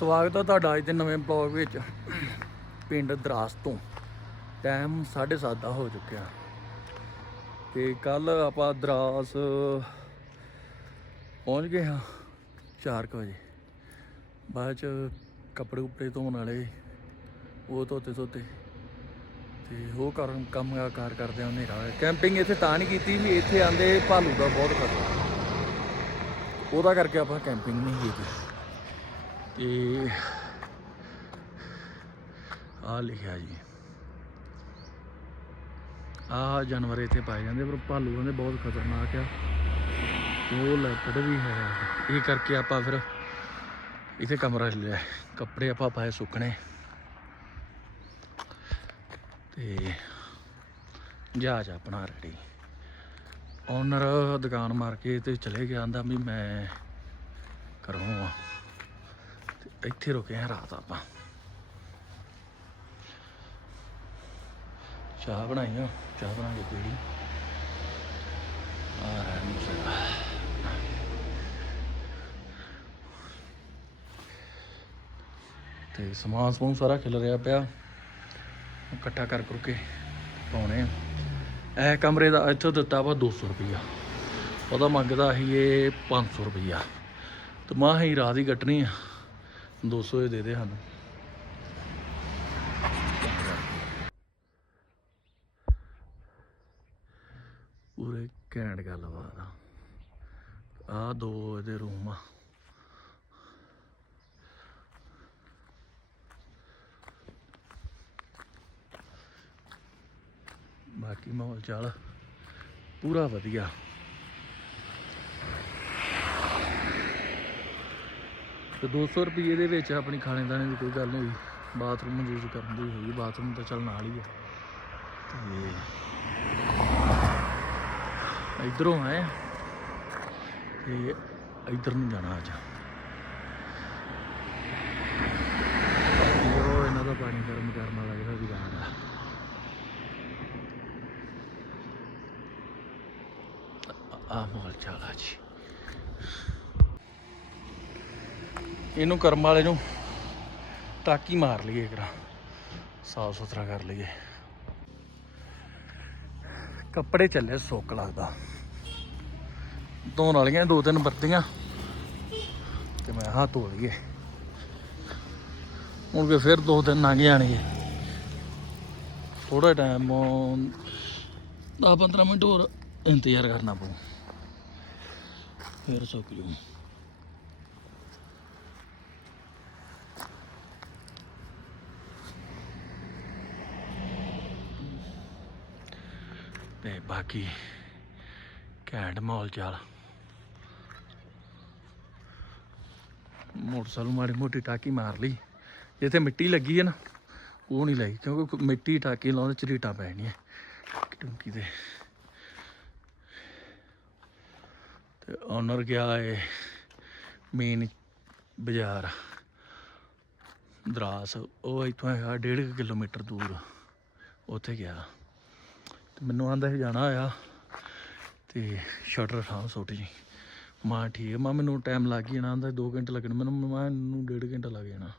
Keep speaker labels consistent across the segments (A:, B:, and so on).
A: ਸਵਾਗਤ ਹੈ ਤੁਹਾਡਾ ਅੱਜ ਦੇ ਨਵੇਂ ਬਲੌਗ ਵਿੱਚ। ਪਿੰਡ ਦਰਾਸ ਤੋਂ। ਟਾਈਮ 7:30 ਦਾ ਹੋ ਚੁੱਕਿਆ। ਤੇ ਕੱਲ ਆਪਾਂ ਦਰਾਸ ਪਹੁੰਚ ਗਏ ਹਾਂ 4 ਵਜੇ। ਬਾਅਦ ਚ ਕੱਪੜੇ ਕੁਪੜੇ ਧੋਣ ਵਾਲੇ ਉਹ ਧੋਤੇ ਧੋਤੇ। ਤੇ ਉਹ ਕਰਨ ਕੰਮ ਕਾਰ ਕਰਦੇ ਆ ਹਨੇਰਾ ਕੈਂਪਿੰਗ ਇੱਥੇ ਤਾਂ ਨਹੀਂ ਕੀਤੀ ਵੀ ਇੱਥੇ ਆਂਦੇ ਭਾਲੂ ਦਾ ਬਹੁਤ ਖਤਰਾ। ਉਹਦਾ ਕਰਕੇ ਆਪਾਂ ਕੈਂਪਿੰਗ ਨਹੀਂ ਕੀਤੀ। ਤੇ ਆ ਲਿਖਿਆ ਜੀ। ਆ ਜਾਨਵਰ ਇੱਥੇ ਪਾਏ ਜਾਂਦੇ, ਪਰ ਭਾਲੂ ਕਹਿੰਦੇ ਬਹੁਤ ਖਤਰਨਾਕ ਆ। ਉਹ ਲੈਪੜ ਵੀ ਹੈ। ਇਹ ਕਰਕੇ ਆਪਾਂ ਫਿਰ ਇੱਥੇ ਕਮਰਾ ਲਿਆ। ਕੱਪੜੇ ਆਪਾਂ ਪਾਏ ਸੁੱਕਣੇ। ਤੇ ਜਹਾਜ਼ ਆਪਣਾ ਰੈਡੀ ਓਨਰ ਦੁਕਾਨ ਮਾਰ ਕੇ ਤੇ ਚਲੇ ਗਿਆ, ਆਂਦਾ ਵੀ ਮੈਂ ਕਰੂੰਗਾ ਤੇ ਇੱਥੇ ਰੁਕੇ ਆ ਰਾਤ ਆਪਾਂ। ਚਾਹ ਬਣਾਈ ਆ, ਚਾਹ ਬਣਾ ਕੇ ਪੀੜੀ ਆ ਰਹਾ ਮੁਸਾ ਤੇ ਸਮਾਨ ਸਮੂਨ ਸਾਰਾ ਖਿਲ ਰਿਹਾ ਪਿਆ। ਇਕੱਠਾ ਕਰ ਕਰਕੇ ਪਾਉਣੇ ਆ। ਇਹ ਕਮਰੇ ਦਾ ਇੱਥੋਂ ਦਿੱਤਾ ਵਾ 200 ਰੁਪਈਆ। ਉਹਦਾ ਮੰਗਦਾ ਸੀ ਇਹ 500 ਰੁਪਈਆ। ਤੇ ਮਾਂ ਹੀ ਰਾਤ ਹੀ ਕੱਟਣੀ ਆ। 200 ਹੀ ਦੇ ਦੇ ਸਾਨੂੰ। ਪੂਰੇ ਘੈਂਟ ਗੱਲਬਾਤ ਆ ਆ ਦੋ ਇਹਦੇ ਰੂਮ ਆ। ਬਾਕੀ ਮਾਹੌਲ ਚਾਲ ਪੂਰਾ ਵਧੀਆ। ਤੇ 200 ਰੁਪਏ ਦੇ ਵਿੱਚ ਆਪਣੀ ਖਾਣੇ ਦਾਣੇ ਦੀ ਕੋਈ ਗੱਲ ਨਹੀਂ ਹੋਈ। ਬਾਥਰੂਮ ਯੂਜ਼ ਕਰਨ ਦੀ ਹੋਈ। ਬਾਥਰੂਮ ਤਾਂ ਚੱਲ ਨਾਲ ਹੀ ਆ। ਤੇ ਇਧਰੋਂ ਆਏ ਤੇ ਇਧਰ ਨੂੰ ਜਾਣਾ ਅੱਜ। ਉਹ ਇਹਨਾਂ ਦਾ ਪਾਣੀ ਗਰਮ ਕਰਨ ਵਾਲਾ ਜਿਹੜਾ ਵਿਗਾੜ ਆ। ਆ ਮਾਹੌਲ ਚਾਲਾ ਜੀ। ਇਹਨੂੰ ਕਰਮ ਵਾਲੇ ਨੂੰ ਟਾਕੀ ਮਾਰ ਲਈਏ ਕਰਾ ਸਾਫ਼ ਸੁਥਰਾ ਕਰ ਲਈਏ। ਕੱਪੜੇ ਚੱਲੇ, ਸੁੱਕ ਲੱਗਦਾ। ਧੋਣ ਵਾਲੀਆਂ ਦੋ ਤਿੰਨ ਵਰਦੀਆਂ ਤੇ ਮੈਂ ਹੱਥ ਧੋ ਲਈਏ। ਹੁਣ ਵੀ ਫਿਰ ਦੋ ਦਿਨ ਲੰਘ ਜਾਣਗੇ ਥੋੜਾ ਟਾਈਮ 10 15 ਮਿੰਟ ਹੋਰ ਇੰਤਜ਼ਾਰ ਕਰਨਾ ਪਊ। ਫਿਰ ਸੁੱਕ ਜੂ ਬਾਕੀ ਘੈਂਟ ਮਾਹੌਲ ਚਾਲ। ਮੋਟਰਸਾਈਕਲ ਮਾੜੀ ਮੋਟੀ ਟਾਕੀ ਮਾਰ ਲਈ। ਜਿੱਥੇ ਮਿੱਟੀ ਲੱਗੀ ਹੈ ਨਾ, ਉਹ ਨਹੀਂ ਲਾਈ, ਕਿਉਂਕਿ ਮਿੱਟੀ ਟਾਕੀ ਲਾਉਂਦੇ ਚਰੀਟਾਂ ਪੈਣੀਆਂ ਟੁੰਕੀ ਤੇ ਤੇ ਓਨਰ ਗਿਆ ਏ ਮੇਨ ਬਾਜ਼ਾਰ। ਦਰਾਸ, ਉਹ ਇੱਥੋਂ ਹੈਗਾ 1.5 ਕਿਲੋਮੀਟਰ ਦੂਰ। ਉੱਥੇ ਗਿਆ। ਤੇ ਮੈਨੂੰ ਆਂਦਾ ਸੀ ਜਾਣਾ ਆ, ਤੇ ਸ਼ਟਰ ਥਾਂ ਸੁੱਟ ਜੀ ਮਾਂ ਠੀਕ ਹੈ ਮਾਂ ਮੈਨੂੰ ਟਾਈਮ ਲੱਗ ਹੀ ਜਾਣਾ, ਆਂਦਾ 2 ਘੰਟੇ ਲੱਗਣ। ਮੈਨੂੰ ਮਾਂ ਨੂੰ 1.5 ਘੰਟਾ ਲੱਗ ਜਾਣਾ।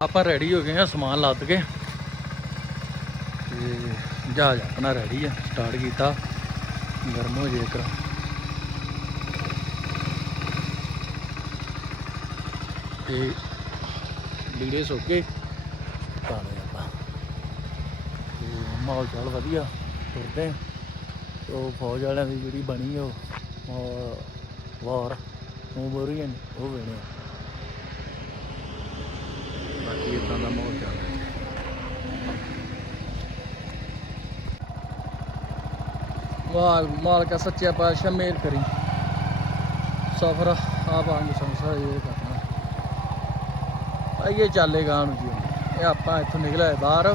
A: ਆਪਾਂ ਰੈਡੀ ਹੋ ਗਏ ਆ ਸਮਾਨ ਲੱਦ ਕੇ। ਤੇ ਜਹਾਜ਼ ਆਪਣਾ ਰੈਡੀ ਆ ਸਟਾਰਟ ਕੀਤਾ। ਗਰਮ ਹੋ ਜੇ ਕਰ ਤੇ ਲੀੜੇ ਸੁੱਕੇ ਪਾ ਤੇ ਮਾਹੌਲ ਚਾਲ ਵਧੀਆ, ਤੁਰਦੇ ਉਹ ਫੌਜ ਵਾਲਿਆਂ ਦੀ ਜਿਹੜੀ ਬਣੀ ਉਹ ਵਾਰ ਉਹ ਵਾਰ ਮੋਮੋਰੀਅਨ ਉਹ ਬਣੇ ਬਾਕੀ ਇਦਾਂ ਦਾ ਮਾਹੌਲ ਚੱਲ ਰਿਹਾ। ਵਾਹ ਮਾਲਕਾ ਸੱਚਿਆ ਪਾਤਸ਼ਾਹ ਮੇਰ ਕਰੀ। ਸਫਰ ਆਪ ਆਂਗੇ ਸੰਸਾਰ ਇਹ ਕਰਨਾ। ਆਈਏ ਚੱਲੇਗਾ ਨੂੰ ਜੀ ਇਹ ਆਪਾਂ ਇੱਥੋਂ ਨਿਕਲਿਆ ਬਾਹਰ।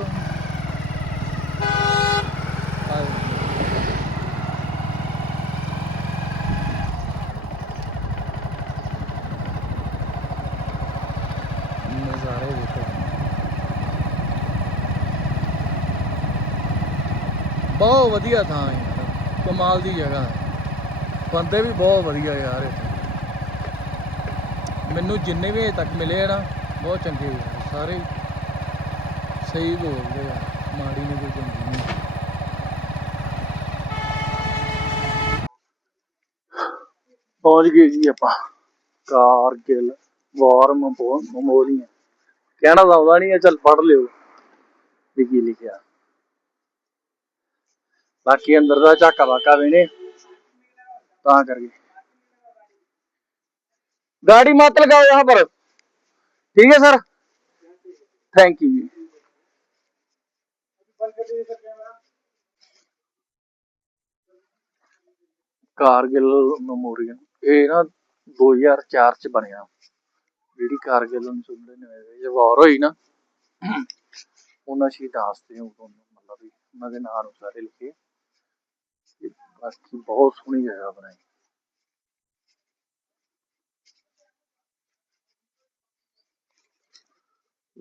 A: ਬਹੁਤ ਵਧੀਆ ਥਾਂ ਹੈ। ਕਮਾਲ ਦੀ ਜਗ੍ਹਾ ਹੈ। ਬੰਦੇ ਵੀ ਬਹੁਤ ਵਧੀਆ ਯਾਰ ਇੱਥੇ। ਮੈਨੂੰ ਜਿੰਨੇ ਵੀ ਅਜੇ ਤੱਕ ਮਿਲੇ ਆ ਨਾ, ਬਹੁਤ ਚੰਗੇ ਆ ਸਾਰੇ ਸਹੀ ਬੋਲਦੇ ਆ। ਮਾੜੀ ਨਹੀਂ, ਕੋਈ ਚੰਗੀ ਨਹੀਂ। ਪਹੁੰਚ ਗਏ ਜੀ ਆਪਾਂ। ਕਾਰਗਿਲ ਵਾਰ ਮੈਮੋਰੀਅਲ ਕਹਿਣਾ ਤਾਂ ਆਉਂਦਾ ਨਹੀਂ ਹੈ, ਚੱਲ ਪੜ੍ਹ ਲਿਓ। ਵੀ ਕੀ ਲਿਖਿਆ। ਬਾਕੀ ਅੰਦਰ ਦਾ ਝਾਕਾ ਵਾਕਾ ਵੇਣੇ ਤਾਂ ਕਰਕੇ गाड़ी मत लगाओ यहाँ पर ठीक है sir thank you ji Kargil memorial ਇਹ ਨਾ 2004 ਚ ਬਣਿਆ ਜਿਹੜੀ ਕਾਰਗਿਲ 1999 ਵਿੱਚ ਵਾਰ ਹੋਈ ਨਾ ਉਹਨਾਂ ਸ਼ਹੀਦਾਂ ਵਾਸਤੇ ਉਦੋਂ ਮਤਲਬ ਵੀ ਉਹਨਾਂ ਦੇ ਨਾਂ ਨੂੰ ਸਾਰੇ ਲਿਖੇ ਤੇ ਬਾਕੀ ਬਹੁਤ ਸੋਹਣੀ ਜਗ੍ਹਾ ਬਣਾਈ।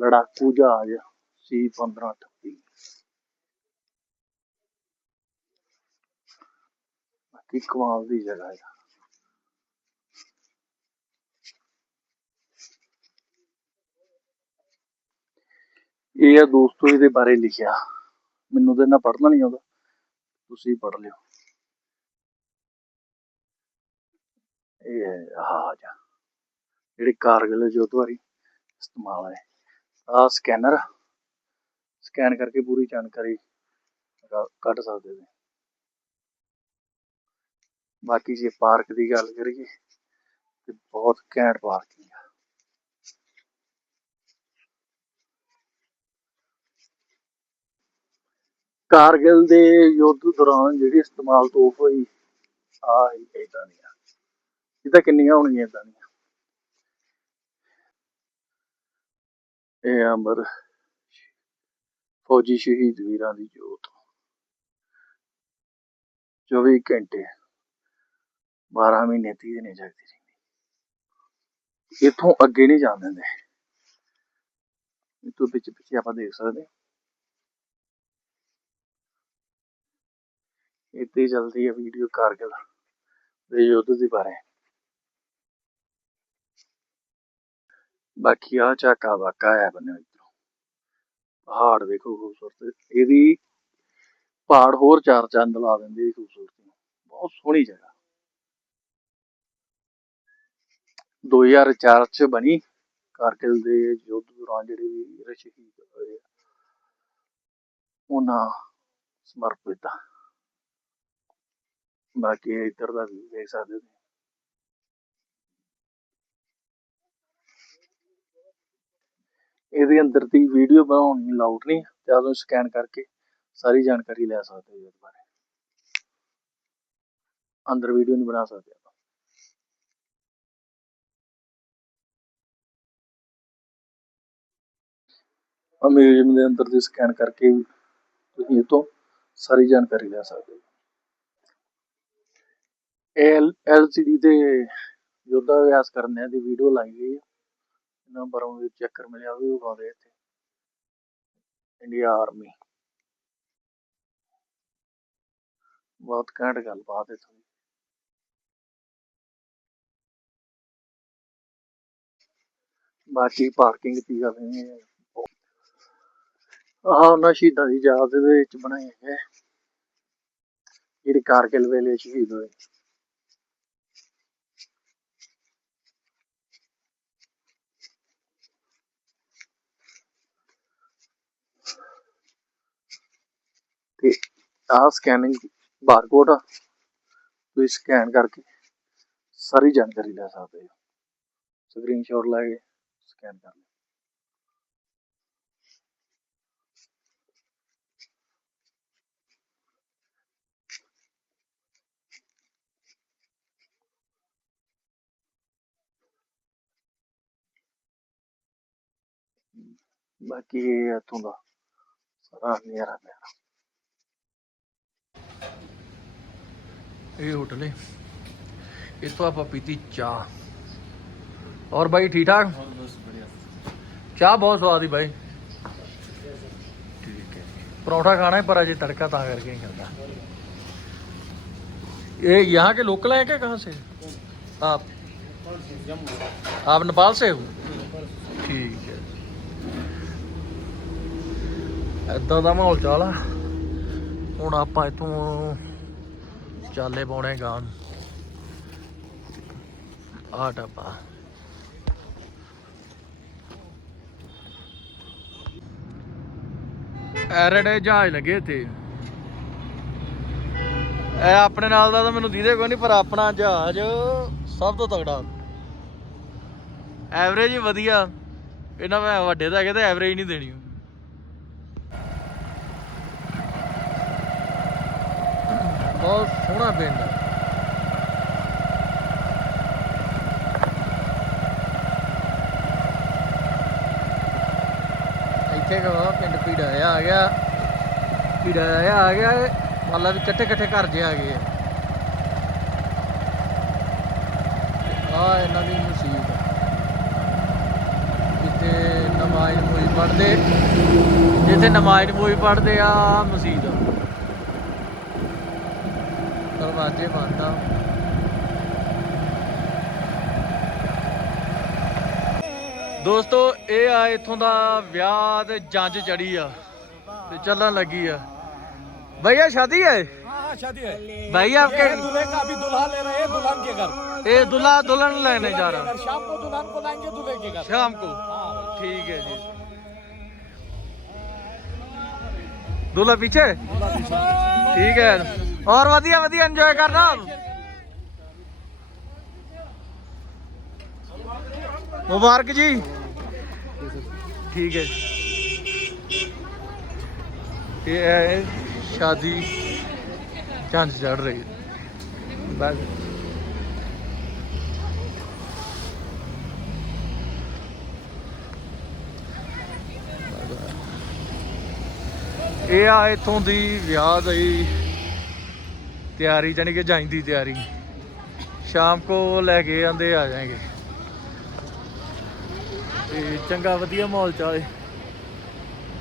A: ਲੜਾਕੂ ਜਹਾਜ਼ ਸੀ 1538 ਬਾਕੀ ਕਮਾਲ ਦੀ ਜਗ੍ਹਾ ਹੈ। ਇਹ ਆ ਦੋਸਤੋ, ਇਹਦੇ ਬਾਰੇ ਲਿਖਿਆ। ਮੈਨੂੰ ਤਾਂ ਇਹਨਾਂ ਪੜ੍ਹਨਾ ਨਹੀਂ ਆਉਂਦਾ। ਤੁਸੀਂ ਪੜ੍ਹ ਲਿਓ। ਇਹ ਹੈ ਜਹਾਜ਼ ਜਿਹੜੇ ਕਾਰਗਿਲ ਯੁੱਧ ਵਾਰੀ ਇਸਤੇਮਾਲ ਹੈ ਆ ਸਕੈਨਰ, ਸਕੈਨ ਕਰਕੇ ਪੂਰੀ ਜਾਣਕਾਰੀ ਕੱਢ ਸਕਦੇ ਨੇ। ਬਾਕੀ ਜੇ ਪਾਰਕ ਦੀ ਗੱਲ ਕਰੀਏ, ਤੇ ਬਹੁਤ ਘੈਂਟ ਪਾਰਕਿੰਗ ਆ। ਕਾਰਗਿਲ ਦੇ ਯੁੱਧ ਦੌਰਾਨ ਜਿਹੜੀ ਇਸਤੇਮਾਲ ਤੋਪ ਹੋਈ ਆ ਇਦਾਂ ਦੀਆਂ ਇਹ ਤਾਂ ਕਿੰਨੀਆਂ ਹੋਣਗੀਆਂ ਇਦਾਂ ਦੀਆਂ। ਇਹ ਅਮਰ ਫੌਜੀ ਸ਼ਹੀਦ ਵੀਰਾਂ ਦੀ ਜੋਤ। 24 ਘੰਟੇ 12 ਮਹੀਨੇ 30 ਦਿਨੇ ਜਗਦੀ ਰਹਿੰਦੀ। ਇੱਥੋਂ ਅੱਗੇ ਨਹੀਂ ਜਾਣ ਦਿੰਦੇ। ਇਤੋਂ ਪਿੱਛੇ ਪਿੱਛੇ ਆਪਾਂ ਦੇਖ ਸਕਦੇ ਹਾਂ। ਇੱਥੇ ਚੱਲਦੀ ਹੈ ਵੀਡੀਓ ਕਾਰਗਿਲ ਦੇ ਯੁੱਧ ਦੇ ਬਾਰੇ। ਬਾਕੀ ਆ ਝਾਕਾ ਵਾਕਾ ਹੈ ਬੰਨੇ ਇੱਧਰੋਂ। ਪਹਾੜ ਵੇਖੋ ਖੂਬਸੂਰਤ। ਇਹਦੀ ਪਹਾੜ ਹੋਰ ਚਾਰ ਚੰਦ ਲਾ ਦਿੰਦੇ ਇਹਦੀ ਖੂਬਸੂਰਤੀ ਨੂੰ। ਬਹੁਤ ਸੋਹਣੀ ਜਗ੍ਹਾ। 2004 ਚ ਬਣੀ। ਕਾਰਗਿਲ ਦੇ ਯੁੱਧ ਦੌਰਾਨ ਜਿਹੜੇ ਵੀਰ ਸ਼ਹੀਦ ਹੋਏ ਉਹਨਾਂ ਸਮਰਪਿਤ ਆ। ਬਾਕੀ ਇੱਧਰ ਦਾ ਵੀ ਦੇਖ ਸਕਦੇ ਹੋ ਇਹਦੇ ਅੰਦਰ ਦੀ ਵੀਡੀਓ ਬਣਾਉਣੀ ਲਾਊਡ ਨਹੀਂ ਜਦੋਂ ਸਕੈਨ ਕਰਕੇ ਸਾਰੀ ਜਾਣਕਾਰੀ ਲੈ ਸਕਦੇ ਹੋ ਇਹਦੇ ਬਾਰੇ। ਅੰਦਰ ਵੀਡੀਓ ਨਹੀਂ ਬਣਾ ਸਕਦੇ ਆਪਾਂ। ਆ ਮਿਊਜ਼ੀਅਮ ਦੇ ਅੰਦਰ ਦੀ ਸਕੈਨ ਕਰਕੇ ਤੁਸੀਂ ਇਹ ਤੋਂ ਸਾਰੀ ਜਾਣਕਾਰੀ ਲੈ ਸਕਦੇ ਹੋ। ਐਲ ਐਲਸੀਡੀ ਤੇ ਯੋਧਾ ਅਭਿਆਸ ਕਰਨੇ ਦੀ ਵੀਡੀਓ ਲਾਈ ਗਈ ਹੈ ਨੰਬਰਾਂ ਵਿੱਚ ਚੱਕਰ ਮਿਲਿਆ ਵੀ ਵਿਖਾਉਂਦੇ ਇੱਥੇ। ਇੰਡੀਆ ਆਰਮੀ ਬਹੁਤ ਘੈਂਟ ਗੱਲਬਾਤ ਹੈ ਇੱਥੋਂ ਬਾਕੀ ਪਾਰਕਿੰਗ ਦੀ ਗੱਲ ਨਹੀਂ ਹੈ। ਆਹ ਉਹਨਾਂ ਸ਼ਹੀਦਾਂ ਦੀ ਯਾਦ ਦੇ ਵਿੱਚ ਬਣਾਏ ਹੈ। ਜਿਹੜੇ ਕਾਰਗਿਲ ਵੇਲੇ ਸ਼ਹੀਦ ਹੋਏ ਤੇ ਆਹ ਸਕੈਨਿੰਗ ਬਾਰਕੋਡ ਆ, ਤੁਸੀਂ ਸਕੈਨ ਕਰਕੇ ਸਾਰੀ ਜਾਣਕਾਰੀ ਲੈ ਸਕਦੇ ਹੋ। ਸਕਰੀਨਸ਼ਾਟ ਲੈ ਕੇ ਸਕੈਨ ਕਰ ਲਓ। ਬਾਕੀ ਇਹ ਇੱਥੋਂ ਦਾ ਸਾਰਾ ਨਜ਼ਾਰਾ ਪਿਆ ਇਹ ਹੋਟਲ ਹੈ ਇੱਥੋਂ ਆਪਾਂ ਪੀਤੀ ਚਾਹ ਔਰ ਭਾਈ ਠੀਕ ਠਾਕ ਚਾਹ ਬਹੁਤ ਸਵਾਦ ਹੀ ਭਾਈ ਠੀਕ ਹੈ ਪਰੌਂਠਾ ਖਾਣਾ है पर अजय तड़का ਤਾਂ करके नहीं खाता ये यहाँ के लोकल है क्या कहाँ से आप आप नेपाल से हो ਠੀਕ ਹੈ ਏਦਾਂ ਦਾ ਮਾਹੌਲ ਚਾਲ ਆ ਹੁਣ ਆਪਾਂ ਇਥੋਂ ਚਾਲੇ ਪਾਉਣੇ ਗਾਂ। ਆ ਟੱਪਾ ਐਰੜੇ ਜਹਾਜ਼ ਲੱਗੇ ਇੱਥੇ। ਇਹ ਆਪਣੇ ਨਾਲ ਦਾ ਤਾਂ ਮੈਨੂੰ ਦੀਦੇ ਕੋਈ ਨਹੀਂ ਪਰ ਆਪਣਾ ਜਹਾਜ਼ ਸਭ ਤੋਂ ਤਗੜਾ ਐਵਰੇਜ ਵਧੀਆ। ਇਹਨਾਂ ਮੈਂ ਵੱਡੇ ਤਾਂ ਹੈਗੇ ਤੇ ਐਵਰੇਜ ਨਹੀਂ ਦੇਣੀ। ਬਹੁਤ ਸੋਹਣਾ ਪਿੰਡ ਆ ਇੱਥੇ ਕਵਾ ਪਿੰਡ ਪੀੜਾ ਆ ਗਿਆ। ਪੀੜਾ ਆ ਗਿਆ ਮੰਨ ਵੀ ਇਕੱਠੇ ਇਕੱਠੇ ਘਰ ਜੇ ਆ। ਗਏ ਆ ਇਹਨਾਂ ਦੀ ਮਸਜਿਦ ਜਿੱਥੇ ਨਮਾਜ਼ ਨਮੂਜ਼ ਪੜ੍ਹਦੇ, ਜਿੱਥੇ ਨਮਾਜ਼ ਨਮੂਜ਼ ਪੜਦੇ ਆ, ਆਹ ਮਸਜਿਦ ਆ ਦਰਵਾਜ਼ੇ ਬੰਦ ਆ ਦੋਸਤੋ ਇਹ ਆ ਇਥੋਂ ਦਾ ਵਿਆਹ ਤੇ ਜੰਜ ਚੜੀ ਆ ਤੇ ਚੱਲਣ ਲੱਗੀ ਆ ਭਈਆ ਸ਼ਾਦੀ ਹੈ
B: हाँ शादी है
A: भाई आपके
B: दूल्हे का अभी दुल्हा ले रहे हैं दुल्हन के घर
A: ये दुल्हा दुल्हन लेने जा रहा
B: अगर शाम को दुल्हन को लाएंगे दूल्हे के घर
A: शाम को
B: हाँ भाई
A: ठीक है जी दूल्हा पीछे? ठीक है। और वधिया वधिया एंजॉय करना मुबारक जी। ठीक है। ये शादी। चाँद चढ़ रही है। ਇਹ ਆ ਇਥੋਂ ਦੀ ਵਿਆਹ ਦੀ ਤਿਆਰੀ ਜਾਨੀ ਕਿ ਜਾਣ ਦੀ ਤਿਆਰੀ। ਸ਼ਾਮ ਕੋ ਲੈ ਕੇ ਆਂਦੇ ਆ ਜਾਏਂਗੇ। ਤੇ ਚੰਗਾ ਵਧੀਆ ਮਾਹੌਲ ਚਾਲੇ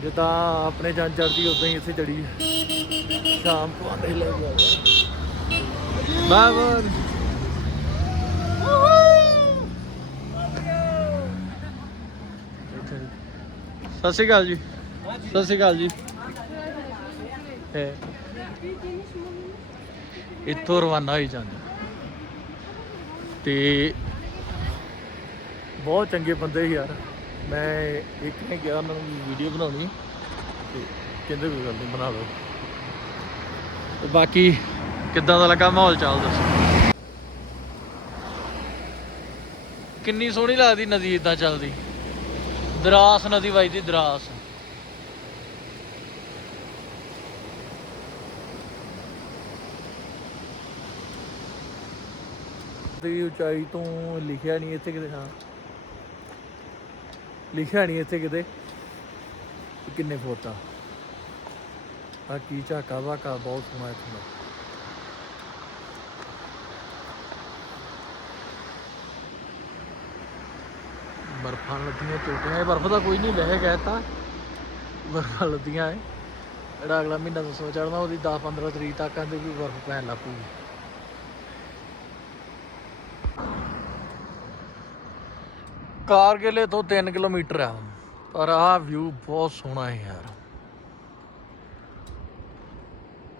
A: ਜਿੱਦਾਂ ਆਪਣੇ ਜਨ ਚੜਦੀ ਉਦਾਂ ਹੀ ਇੱਥੇ ਚੜੀ ਸ਼ਾਮ ਕੋ ਆਂਦੇ ਲੈ ਕੇ ਆ। ਬਾਏ ਬਾਏ ਸਤਿ ਸ਼੍ਰੀ ਅਕਾਲ ਜੀ। ਸਤਿ ਸ਼੍ਰੀ ਅਕਾਲ ਜੀ। ਇਹ ਇੱਥੋਂ ਰਵਾਨਾ ਹੋਈ ਜਾਂਦੇ। ਤੇ ਬਹੁਤ ਚੰਗੇ ਬੰਦੇ ਸੀ ਯਾਰ। ਮੈਂ ਇੱਕ ਨੇ ਕਿਹਾ ਉਹਨਾਂ ਨੂੰ ਵੀਡੀਓ ਬਣਾਉਣੀ। ਤੇ ਕਹਿੰਦੇ ਕੋਈ ਗੱਲ ਨਹੀਂ ਬਣਾ ਲਓ ਤੇ ਬਾਕੀ ਕਿੱਦਾਂ ਦਾ ਲੱਗਾ ਮਾਹੌਲ ਚਾਲ ਦੱਸੋ। ਕਿੰਨੀ ਸੋਹਣੀ ਲੱਗਦੀ ਨਦੀ ਇਦਾਂ ਚੱਲਦੀ। ਦਰਾਸ, ਨਦੀ ਵਜਦੀ ਦਰਾਸ। ਦੀ ਉਚਾਈ ਤੋਂ ਲਿਖਿਆ ਨਹੀਂ ਇੱਥੇ ਕਿਤੇ, ਹਾਂ। ਲਿਖਿਆ ਨਹੀਂ ਇੱਥੇ ਕਿਤੇ ਕਿੰਨੇ ਫੁੱਟ। ਆ ਆ ਕੀ ਝਾਕਾ ਵਾਕਾ ਬਹੁਤ ਸੋਹਣਾ ਇੱਥੇ ਦਾ। ਬਰਫਾਂ ਲੱਦੀਆਂ ਟੋਟੀਆਂ, ਇਹ ਬਰਫ ਦਾ ਕੋਈ ਨਹੀਂ ਵਹਿ ਕਹਿਤਾ ਬਰਫਾਂ ਲੱਦੀਆਂ ਹੈ ਜਿਹੜਾ ਅਗਲਾ ਮਹੀਨਾ ਦੱਸੋ ਚੜਨਾ ਉਹਦੀ 10 15 ਤਰੀਕ ਤੱਕ ਆਂਦੇ ਵੀ ਬਰਫ ਪੈਣ ਲੱਗ ਪੂਗੀ ਕਾਰਗਿਲੇ ਤੋਂ 3 ਕਿਲੋਮੀਟਰ ਆ। ਪਰ ਆਹ ਵਿਊ ਬਹੁਤ ਸੋਹਣਾ ਹੈ ਯਾਰ।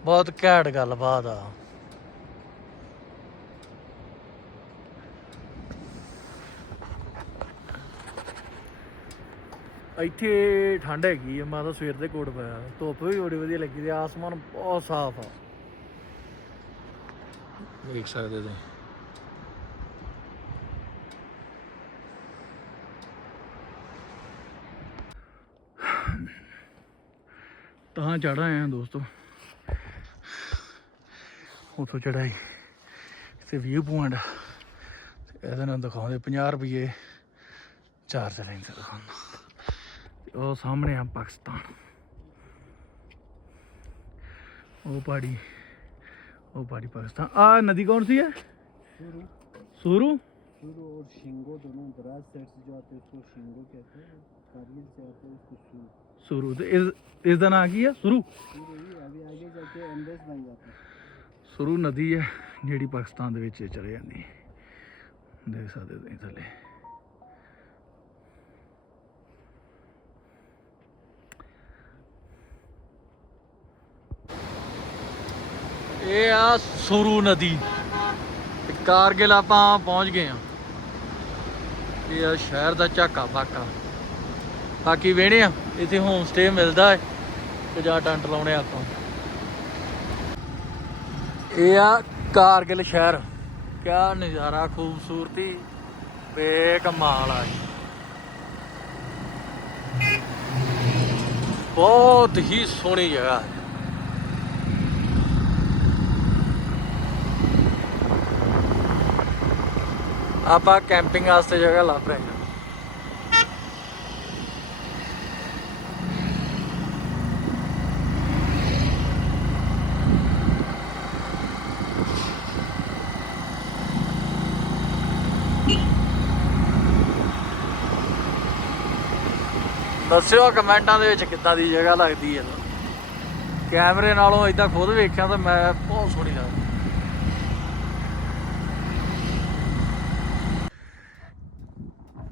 A: ਬਹੁਤ ਘੈਂਟ ਗੱਲਬਾਤ ਆ। ਇੱਥੇ ਠੰਡ ਹੈਗੀ ਆ, ਮੈਂ ਤਾਂ ਸਵੇਰ ਦੇ ਕੋਟ ਪਾਇਆ। ਧੁੱਪ ਵੀ ਬੜੀ ਵਧੀਆ ਲੱਗੀ ਤੇ ਆਸਮਾਨ ਬਹੁਤ ਸਾਫ਼ ਆ। ਦੇਖ ਸਕਦੇ ਤੁਸੀਂ। ਤਾਂ ਚੜ ਆਏ ਆ ਦੋਸਤੋ ਉਥੋਂ ਚੜਾਈ ਤੇ ਵਿਊ ਪੁਆਇੰਟ ਇਹਦੇ ਨਾਲ ਦਿਖਾਉਂਦੇ 50 ਰੁਪਏ ਚਾਰਜ ਲੈਂਦੇ ਦਿਖਾਉਣਾ ਤੇ ਉਹ ਸਾਹਮਣੇ ਆ ਪਾਕਿਸਤਾਨ ਉਹ ਪਹਾੜੀ ਉਹ ਪਹਾੜੀ ਪਾਕਿਸਤਾਨ ਆ ਨਦੀ ਕੌਣ ਸੀ ਹੈ ਸੂਰੂ
B: शुरू और शिंगो दोनों दराज साइड से जो आते हैं उसको शिंगो कहते हैं कारगिल से आते हैं उसको सूर
A: ਸੂਰੂ ਤੇ ਇਸ ਇਸ ਦਾ ਨਾਂ ਕੀ ਹੈ ਸੁਰੂ
B: सूर ही अभी आगे जाके अंदेज बन जाता है
A: ਸੁਰੂ ਨਦੀ ਹੈ ਜਿਹੜੀ ਪਾਕਿਸਤਾਨ ਦੇ ਵਿੱਚ ਚਲੇ ਜਾਂਦੀ ਹੈ ਦੇਖ ਸਕਦੇ ਤੁਸੀਂ ਥੱਲੇ ਇਹ ਆ ਸੁਰੂ ਨਦੀ ਤੇ ਕਾਰਗਿਲ ਆਪਾਂ ਪਹੁੰਚ ਗਏ ਆ ਇਹ ਆ ਸ਼ਹਿਰ ਦਾ ਝਾਕਾ ਬਾਕਾ ਬਾਕੀ ਵੇਣੇ ਆ, ਇੱਥੇ ਹੋਮ ਸਟੇ ਮਿਲਦਾ ਹੈ ਤੇ ਜਾਂ ਟੈਂਟ ਲਾਉਣੇ ਆਪਾਂ। ਇਹ ਆ ਕਾਰਗਿਲ ਸ਼ਹਿਰ। ਕਿਆ ਨਜ਼ਾਰਾ ਖੂਬਸੂਰਤੀ ਬੇਕਮਾਲ ਆ ਬਹੁਤ ਹੀ ਸੋਹਣੀ ਜਗ੍ਹਾ ਹੈ। ਆਪਾਂ ਕੈਂਪਿੰਗ ਵਾਸਤੇ ਜਗ੍ਹਾ ਲੱਭ ਰਹੇ ਹਾਂ। ਦੱਸਿਓ ਕਮੈਂਟਾਂ ਦੇ ਵਿੱਚ ਕਿੱਦਾਂ ਦੀ ਜਗ੍ਹਾ ਲੱਗਦੀ ਹੈ। ਕੈਮਰੇ ਨਾਲੋਂ ਇਦਾਂ ਖੁਦ ਵੇਖਿਆ ਤਾਂ ਮੈਂ ਬਹੁਤ ਸੋਹਣੀ ਲੱਗਦੀ।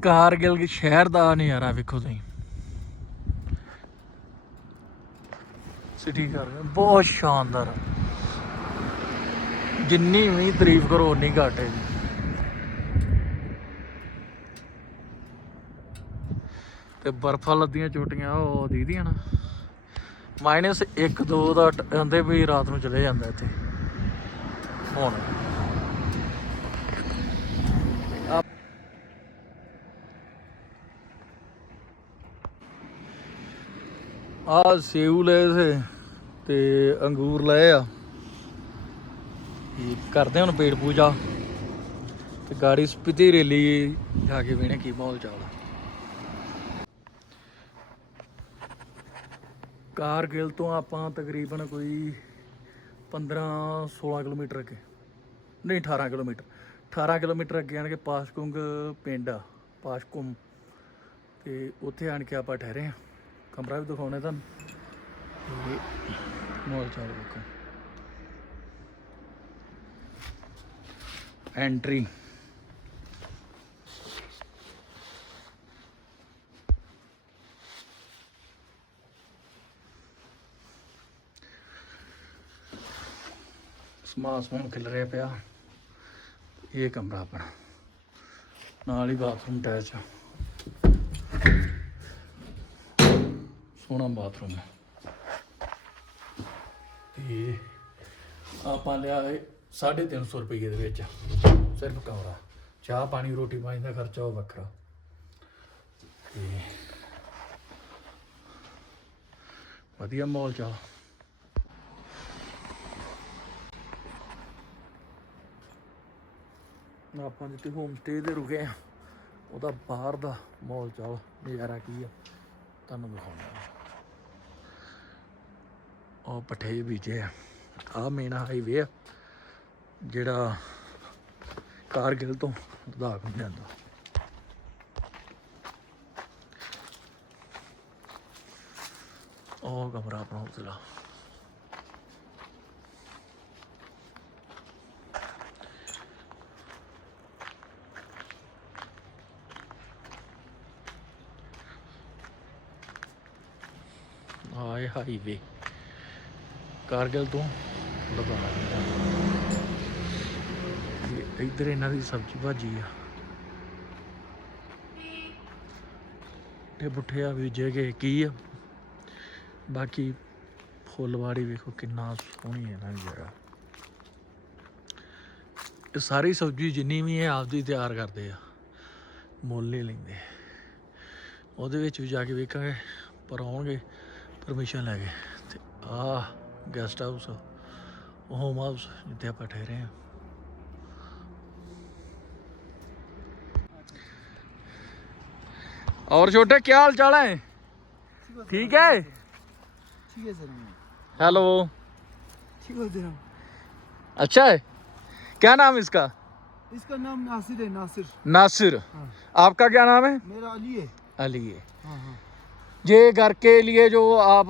A: ਕਾਰਗਿਲ ਸ਼ਹਿਰ ਦਾ ਨਜ਼ਾਰਾ ਵੇਖੋ ਤੁਸੀਂ। ਸਿਟੀ ਕਾਰਗਿਲ ਬਹੁਤ ਸ਼ਾਨਦਾਰ। ਜਿੰਨੀ ਵੀ ਤਾਰੀਫ ਕਰੋ ਉਨੀ ਘੱਟ ਹੈ ਜੀ। ਤੇ ਬਰਫਾਂ ਲੱਦੀਆਂ ਚੋਟੀਆਂ, ਉਹ ਦੀਦੀਆਂ ਨਾ। ਮਾਈਨਸ 1 2 ਦਾ ਟ- ਕਹਿੰਦੇ ਵੀ ਰਾਤ ਨੂੰ ਚਲੇ ਜਾਂਦਾ ਇੱਥੇ। ਹੁਣ। ਆ- ਆ ਲਏ ਸੇ ਤੇ ਅੰਗੂਰ ਲਏ ਆ। ਕਰਦੇ ਹੁਣ ਪੇਟ ਪੂਜਾ। ਤੇ ਗਾੜੀ ਸਪਿਤੀ ਰੇਲੀ ਜਾ ਕੇ ਵੇਣੇ ਕੀ ਮਾਹੌਲ ਚੱਲਦਾ ਕਾਰਗਿਲ ਤੋਂ ਆਪਾਂ ਤਕਰੀਬਨ ਕੋਈ 15 16 ਕਿਲੋਮੀਟਰ ਅੱਗੇ। ਨਹੀਂ 18 ਕਿਲੋਮੀਟਰ। 18 ਕਿਲੋਮੀਟਰ ਅੱਗੇ ਆਣ ਕੇ ਪਾਸ਼ਕੁੰਗ ਪਿੰਡ ਆ, ਪਾਸ਼ਕੁੰਮ। ਤੇ ਉੱਥੇ ਆਣ ਕੇ ਆਪਾਂ ਠਹਿਰੇ ਆ। ਕਮਰਾ ਵੀ ਦਿਖਾਉਣਾ ਤੁਹਾਨੂੰ। ਤੇ ਮੋਲ ਚਾਲ ਵੇਖੋ ਐਂਟਰੀ ਸਮਾਨ ਸਮੂਨ ਖਿਲ ਰਿਹਾ ਪਿਆ। ਇਹ ਕਮਰਾ ਆਪਣਾ। ਨਾਲ ਹੀ ਬਾਥਰੂਮ ਅਟੈਚ ਸੋਹਣਾ ਬਾਥਰੂਮ ਹੈ ਤੇ ਆਪਾਂ ਲਿਆ ਇਹ 350 ਰੁਪਏ ਦੇ ਵਿੱਚ। ਸਿਰਫ ਕਮਰਾ। ਚਾਹ, ਪਾਣੀ, ਰੋਟੀ ਪਾਣੀ ਦਾ ਖਰਚਾ ਉਹ ਵੱਖਰਾ। ਤੇ ਵਧੀਆ ਮਾਹੌਲ ਚੱਲ। ਆਪਾਂ ਜਿੱਥੇ ਹੋਮ ਸਟੇ ਤੇ ਰੁਕੇ ਆ, ਉਹਦਾ ਬਾਹਰ ਦਾ ਮਾਹੌਲ ਚਾਲ, ਨਜ਼ਾਰਾ ਕੀ ਆ, ਤੁਹਾਨੂੰ ਦਿਖਾਉਣਾ ਉਹ ਪਠੇ ਬੀਜੇ ਆ ਆ ਮੇਨ ਹਾਈਵੇ ਆ, ਜਿਹੜਾ ਕਾਰਗਿਲ ਤੋਂ ਲਦਾਖ ਨੂੰ ਜਾਂਦਾ। ਉਹ ਕਮਰਾ ਆਪਣਾ ਉਤਲਾ ਆਏ ਹਾਈਵੇ। ਕਾਰਗਿਲ ਤੋਂ ਲਦਾਖ ਤੇ ਇੱਧਰ ਇਹਨਾਂ ਦੀ ਸਬਜ਼ੀ ਭਾਜੀ ਆ। ਤੇ ਬੁੱਠਿਆ ਬੀਜੇ ਗਏ ਕੀ ਆ? ਬਾਕੀ ਫੁੱਲਵਾੜੀ ਵੇਖੋ ਕਿੰਨਾ ਸੋਹਣੀ ਹੈ ਨਾ ਜਗ੍ਹਾ। ਇਹ ਸਾਰੀ ਸਬਜ਼ੀ ਜਿੰਨੀ ਵੀ ਹੈ ਆਪਦੀ ਤਿਆਰ ਕਰਦੇ ਆ, ਮੁੱਲ ਨਹੀਂ ਲੈਂਦੇ। ਉਹਦੇ ਵਿੱਚ ਵੀ ਜਾ ਕੇ ਵੇਖਾਂਗੇ, ਪਰ ਆਉਣਗੇ। ਪਰਮਿਸ਼ਨ ਲੈ ਕੇ ਤੇ ਆ ਗੈਸਟ ਹਾਊਸ ਹੋਮ ਹਾਊਸ ਜਿੱਥੇ ਆਪਾਂ ਠਹਿਰੇ ਆ और छोटे क्या हाल चाल है ठीक है
B: ठीक है सर
A: हेलो
B: ठीक है सर
A: अच्छा है क्या नाम है इसका
B: इसका नाम नासिर है नासिर
A: नासिर
B: हाँ
A: आपका क्या नाम है
B: मेरा अली है
A: अली है
B: हाँ हाँ
A: ये घर के लिए जो आप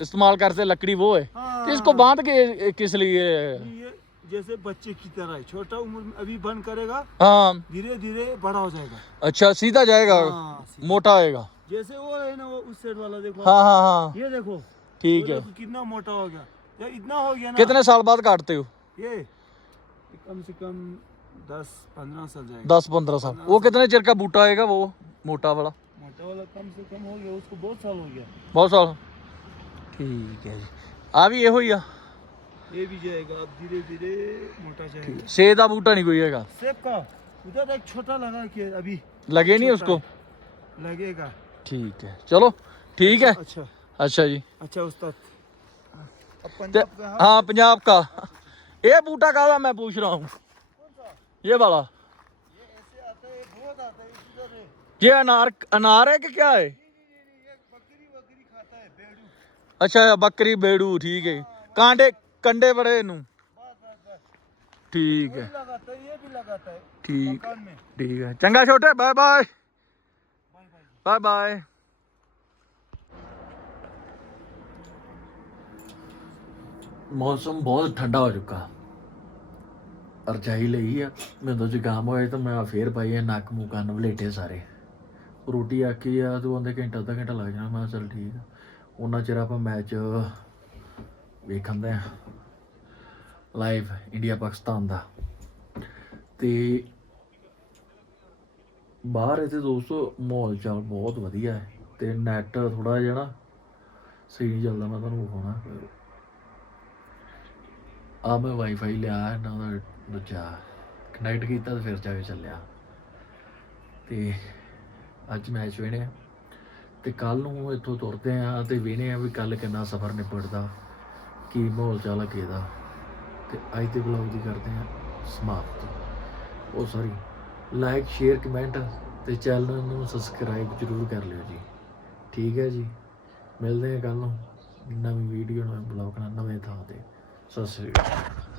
A: इस्तेमाल करते लकड़ी वो है।
B: हाँ।
A: तो इसको बाँध के किस लिए?
B: जैसे बच्चे की तरह है छोटा उम्र में अभी बंद करेगा
A: हाँ।
B: धीरे धीरे बड़ा हो जाएगा।
A: अच्छा सीधा जाएगा
B: हाँ, सीधा।
A: मोटा आएगा।
B: जैसे वो है ना वो उस साइड वाला देखो
A: हाँ हाँ हाँ।
B: ये देखो।
A: ठीक है।
B: कितना मोटा हो गया। इतना हो गया ना।
A: कितने साल बाद काटते हो?
B: ये ये कम से कम दस पंद्रह साल जाएगा।
A: दस पंद्रह साल। वो कितने चिर का बूटा आएगा वो मोटा वाला?
B: मोटा वाला कम से कम हो गया उसको बहुत साल हो गया
A: ਬਹੁਤ ਸਾਲ ਠੀਕ ਹੈ ਜੀ ਆ ਵੀ ਇਹੋ ਹੀ ਆ
B: ये भी जाएगा अब धीरे धीरे मोटा जाएगा
A: ਸੇ ਦਾ ਬੂਟਾ ਨਹੀਂ ਕੋਈ ਹੈਗਾ
B: सेब का उधर एक छोटा लगा के अभी
A: लगे नहीं
B: छोटा
A: उसको
B: है। लगेगा
A: ठीक है चलो ठीक है
B: अच्छा
A: अच्छा जी
B: अच्छा उस्ताद अब
A: ते-
B: पंजाब का हाँ
A: हाँ पंजाब का ये बूटा का मैं पूछ रहा हूँ ये वाला
B: ये
A: अनार अनार है कि क्या है
B: नहीं नहीं नहीं नहीं, ये बकरी बकरी खाता है बेड़ू
A: अच्छा बकरी बेड़ू ठीक है कांडे कंडे बड़े नू
B: बस बस बस
A: ठीक
B: वही
A: है
B: लगाता है ये भी लगाता है
A: ठीक
B: मकान में
A: ठीक है चंगा छोटे bye bye
B: bye bye
A: bye bye ਮੌਸਮ ਬਹੁਤ ਠੰਡਾ ਹੋ ਚੁੱਕਾ ਰਜਾਈ ਲਈ ਆ ਮੈਨੂੰ ਜ਼ੁਕਾਮ ਹੋਇਆ ਤਾਂ ਮੈਂ ਫੇਰ ਪਾਈ ਆ ਨੱਕ ਮੂੰਹ ਕੰਨ ਵਲੇਟੇ ਸਾਰੇ ਰੋਟੀ ਆਕੀ ਆ ਤੂੰ ਉਹਦੇ ਘੰਟਾ, ਅੱਧਾ ਘੰਟਾ ਲੱਗ ਜਾਣਾ। ਮੈਂ ਕਿਹਾ ਚੱਲ ਠੀਕ ਆ। ਉਹਨਾਂ ਚਿਰ ਆਪਾਂ ਮੈਚ ਵੇਖਣਦੇ ਆ। ਲਾਈਵ ਇੰਡੀਆ ਪਾਕਿਸਤਾਨ ਦਾ। ਤੇ ਬਾਹਰ ਇੱਥੇ ਦੋਸਤੋ, ਮਾਹੌਲ ਚਾਲ ਬਹੁਤ ਵਧੀਆ ਹੈ। ਤੇ ਨੈਟ ਥੋੜਾ ਜਿਹਾ ਨਾ ਸਹੀ ਨਹੀਂ ਚੱਲਦਾ, ਮੈਂ ਤੁਹਾਨੂੰ ਵਿਖਾਉਣਾ। ਆ ਮੈਂ ਵਾਈਫਾਈ ਲਿਆ, ਇਹਨਾਂ ਦਾ ਦੂਜਾ। ਕਨੈਕਟ ਕੀਤਾ ਤੇ ਫਿਰ ਜਾ ਕੇ ਚੱਲਿਆ। ਤੇ ਅੱਜ ਮੈਚ ਵੇਣੇ ਆ। ਤੇ ਕੱਲ ਨੂੰ ਇੱਥੋਂ ਤੁਰਦੇ ਆ ਤੇ ਵੇਣੇ ਆ ਵੀ ਕੱਲ ਕਿੰਨਾ ਸਫ਼ਰ ਨਿਪਟਦਾ ਕੀ ਮਾਹੌਲ ਚਾਲ ਹੈ ਕਿਹਦਾ ਤੇ ਅੱਜ ਦੇ ਬਲੌਗ ਦੀ ਕਰਦੇ ਆ ਸਮਾਪਤ। ਉਹ ਸੌਰੀ ਲਾਈਕ ਸ਼ੇਅਰ ਕਮੈਂਟ ਤੇ ਚੈਨਲ ਨੂੰ ਸਬਸਕ੍ਰਾਈਬ ਜਰੂਰ ਕਰ ਲਿਓ ਜੀ। ਠੀਕ ਹੈ ਜੀ? ਮਿਲਦੇ ਹਾਂ ਕੱਲ ਨੂੰ ਨਵੀਂ ਵੀਡੀਓ ਨਵੇਂ ਬਲੌਗ ਨਾਲ, ਨਵੇਂ ਥਾਂ ਤੇ। ਸਤਿ ਸ੍ਰੀ ਅਕਾਲ।